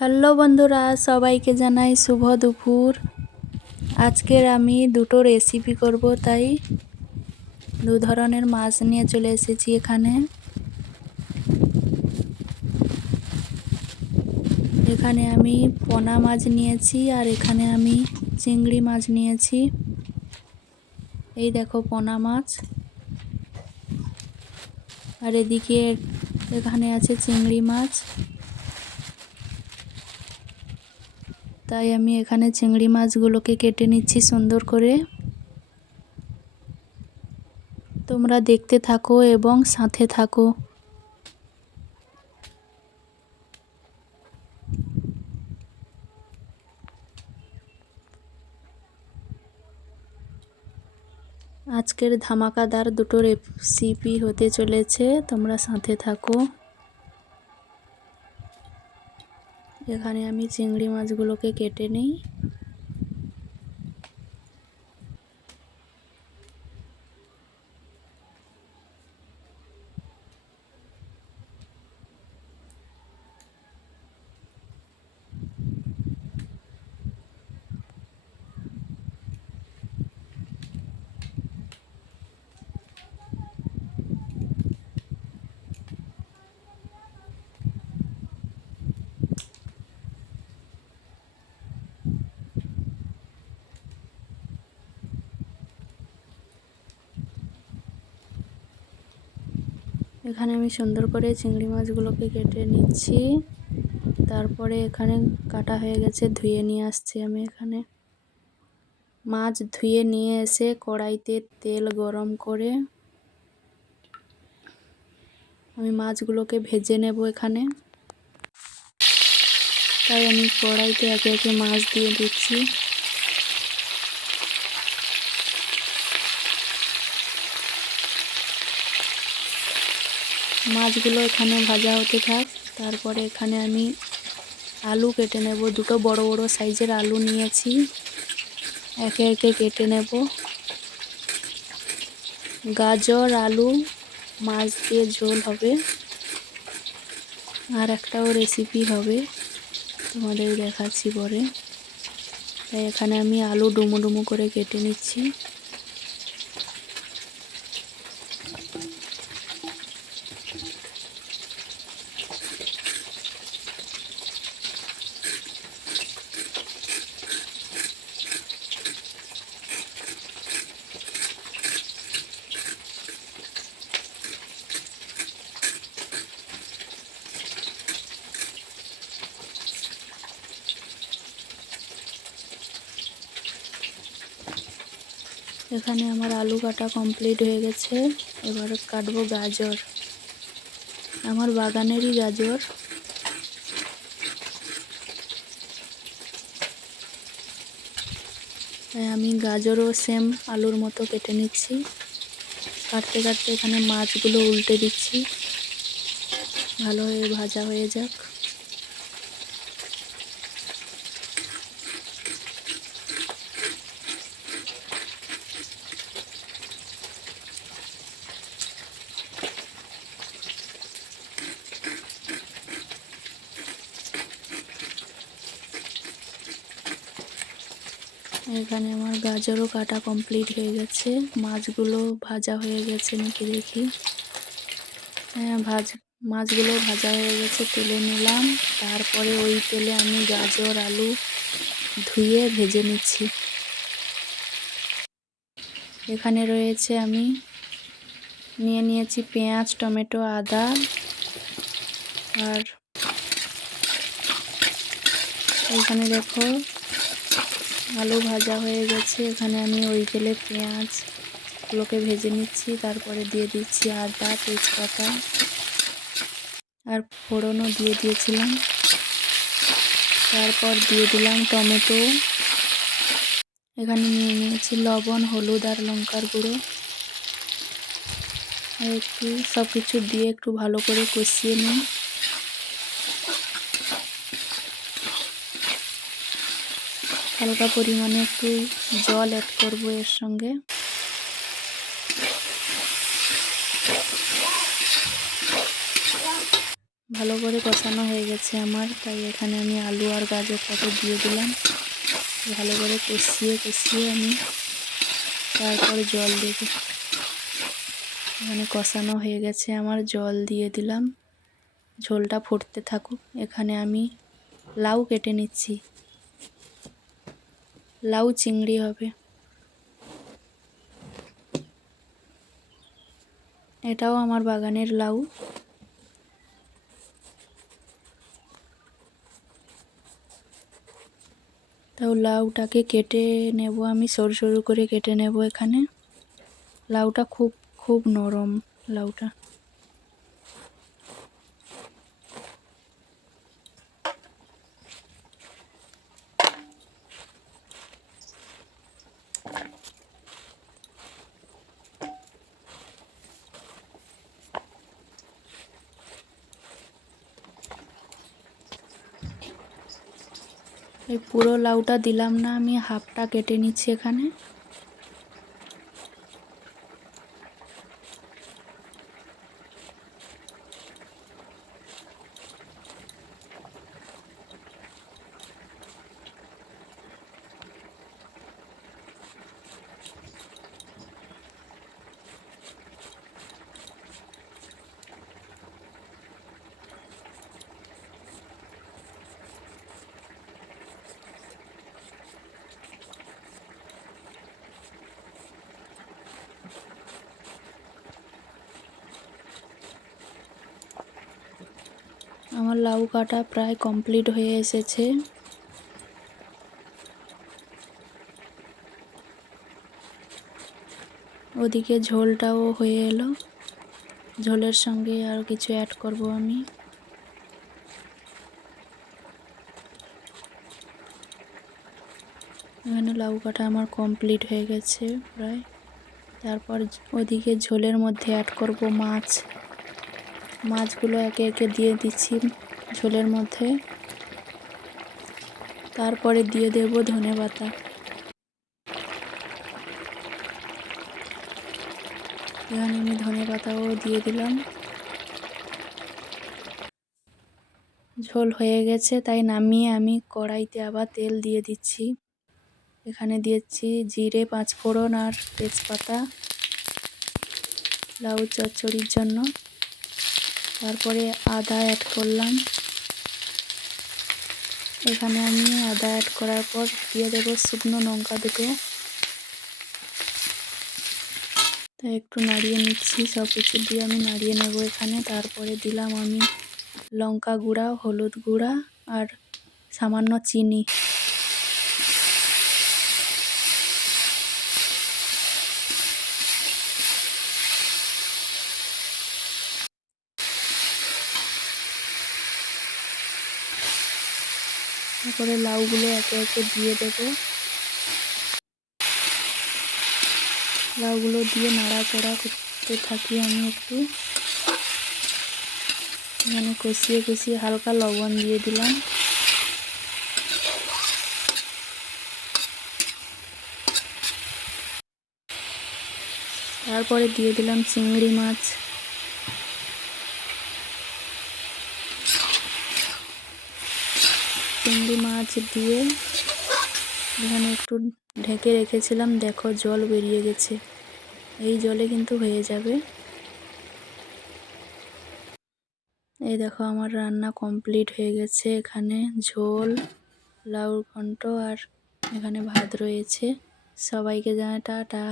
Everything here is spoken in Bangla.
হ্যালো বন্ধুরা, সবাইকে জানাই শুভ দুপুর। আজকের আমি দুটো রেসিপি করব, তাই দু ধরনের মাছ নিয়ে চলে এসেছি এখানে। এখানে আমি পোনা মাছ নিয়েছি আর এখানে আমি চিংড়ি মাছ নিয়েছি। এই দেখো পোনা মাছ, আর এদিকে এখানে আছে চিংড়ি মাছ। তাই আমি এখানে চিংড়ি মাছগুলোকে কেটে নিচ্ছি সুন্দর করে। তোমরা দেখতে থাকো এবং সাথে থাকো। আজকের ধামাকাদার দুটো রেসিপি হতে চলেছে, তোমরা সাথে থাকো। এখানে আমি চিংড়ি মাছগুলোকে কেটে নিই। এখানে আমি সুন্দর করে চিংড়ি মাছগুলোকে কেটে নিচ্ছি। তারপরে এখানে কাটা হয়ে গেছে, ধুয়ে নিয়ে আসছি আমি। এখানে মাছ ধুয়ে নিয়ে এসে কড়াইতে তেল গরম করে আমি মাছগুলোকে ভেজে নেব এখানে। তাই আমি কড়াইতে একে একে মাছ দিয়ে দিচ্ছি। মাছগুলো এখানে ভাজা হতে থাক। তারপরে এখানে আমি আলু কেটে নেব। দুটো বড় বড় সাইজের আলু নিয়েছি, একে একে কেটে নেব। গাজর আলু মাছ দিয়ে ঝোল হবে, আর একটাও রেসিপি হবে, তোমাদের দেখাচ্ছি পরে। তাই এখানে আমি আলু ডুমো ডুমো করে কেটে নিচ্ছি। এখানে আমার আলু কাটা কমপ্লিট হয়ে গেছে। এবার কাটবো গাজর, আমার বাগানেরই গাজর। তাই আমি গাজরও সেম আলুর মতো কেটে নিচ্ছি। কাটতে কাটতে এখানে মাছগুলো উল্টে দিচ্ছি, ভালোভাবে ভাজা হয়ে যাক। এখানে আমার গাজরও কাটা কমপ্লিট হয়ে গেছে। মাছগুলো ভাজা হয়ে গেছে নাকি দেখি। হ্যাঁ, মাছগুলো ভাজা হয়ে গেছে, তুলে নিলাম। তারপরে ওই তেলে আমি গাজর আলু ধুয়ে ভেজে নিচ্ছি। এখানে রয়েছে, আমি নিয়ে নিয়েছি পেঁয়াজ, টমেটো, আদা। আর এখানে দেখো আলু ভাজা হয়ে গেছে। এখানে আমি ওই তেলে পেঁয়াজগুলোকে ভেজে নিচ্ছি। তারপরে দিয়ে দিচ্ছি আদা, তেজপাতা, আর ফোড়নও দিয়ে দিয়েছিলাম। তারপর দিয়ে দিলাম টমেটো। এখানে নিয়ে নিয়েছি লবণ, হলুদ আর লঙ্কার গুঁড়ো। আর একটু সব কিছু দিয়ে একটু ভালো করে কষিয়ে নিই। হালকা পরিমাণে একটু জল অ্যাড করব এর সঙ্গে। ভালো করে কষানো হয়ে গেছে আমার, তাই এখানে আমি আলু আর গাজরটাকে দিয়ে দিলাম। ভালো করে কষিয়ে আমি তারপর জল দেব। এখানে কষানো হয়ে গেছে আমার, জল দিয়ে দিলাম। ঝোলটা ফুটতে থাকুক। এখানে আমি লাউ কেটে নিচ্ছি, লাউ চিংড়ি হবে। এটাও আমার বাগানের লাউ। তাও লাউটাকে কেটে নেব আমি, সরু সরু করে কেটে নেব। এখানে লাউটা খুব নরম লাউটা। এই পুরো লাউটা দিলাম না, আমি হাফটা কেটে নিচ্ছি এখানে। আমার লাউ কাটা প্রায় কমপ্লিট হয়ে এসেছে। ওদিকে ঝোলটাও হয়ে এলো। ঝোলের সঙ্গে আর কিছু অ্যাড করব আমি। এখানে লাউ কাটা আমার কমপ্লিট হয়ে গেছে প্রায়। তারপর ওদিকে ঝোলের মধ্যে অ্যাড করব মাছ। মাছগুলো একে একে দিয়ে দিচ্ছি ঝোলের মধ্যে। তারপরে দিয়ে দেব ধনেপাতা। এখানে আমি ধনেপাতাও দিয়ে দিলাম। ঝোল হয়ে গেছে, তাই নামিয়ে আমি কড়াইতে আবার তেল দিয়ে দিচ্ছি। এখানে দিয়েছি জিরে, পাঁচফোড়ন আর তেজপাতা লাউ চচ্চড়ির জন্য। তারপরে আদা অ্যাড করলাম। এখানে আমি আদা অ্যাড করার পর দিয়ে দেবো শুকনো লঙ্কা দুটো। তাই একটু নাড়িয়ে নিচ্ছি, সব কিছু দিয়ে আমি নাড়িয়ে নেব এখানে। তারপরে দিলাম আমি লঙ্কা গুঁড়া, হলুদ গুঁড়া আর সামান্য চিনি। তারপরে লাউগুলো একে একে দিয়ে দেবো। লাউগুলো দিয়ে নাড়াচাড়া করতে থাকি আমি একটু। এখানে কষিয়ে হালকা লবণ দিয়ে দিলাম। তারপরে দিয়ে দিলাম চিংড়ি মাছ। চিংড়ি মাছ দিয়ে এখানে একটু ঢেকে রেখেছিলাম, দেখো জল বেরিয়ে গেছে। এই জলে কিন্তু হয়ে যাবে। এই দেখো আমার রান্না কমপ্লিট হয়ে গেছে। এখানে ঝোল, লাউর ঘন্ট আর এখানে ভাত রয়েছে। সবাইকে জানাই টাটা।